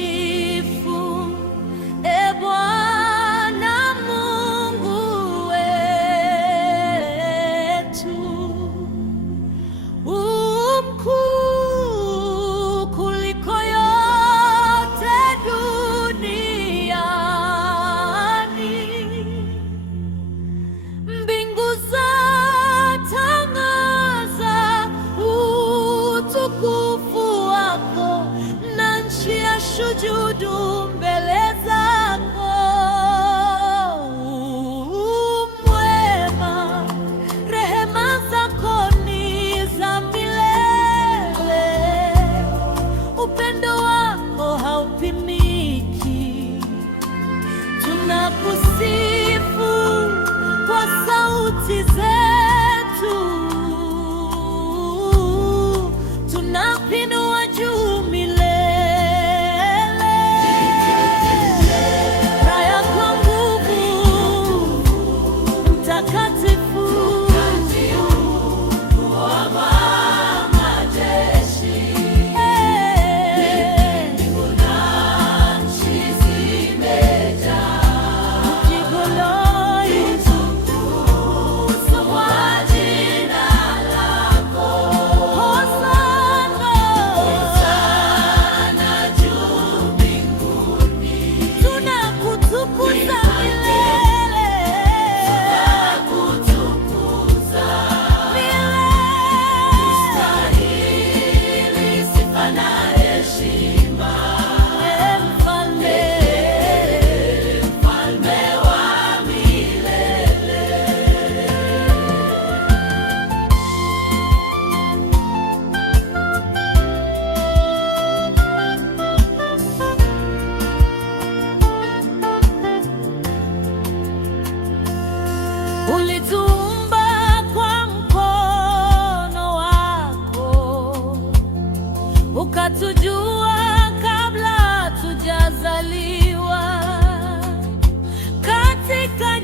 Mtakatifu, e Bwana Mungu wetu, mkuu kuliko yote duniani. Mbingu zatangaza utukufu wako, na nchi yashujudu mbele zako. Mwema, rehema zako ni za milele, upendo wako haupimiki. Tunakusifu kwa sauti zetu, tunapinua juu milele. Raya kwa nguvu, mtakatifu wa majeshi, mbingu na nchi zimejaa ukigoloi utukufu wa jina lako. Hosana, hosana juu mbinguni. Tunakutukuza milele, tunakutukuza milele. Ustahili sifa na heshima, mfalme wa milele. Ulituumba kwa mkono wako, ukatujua kabla tujazaliwa. Katika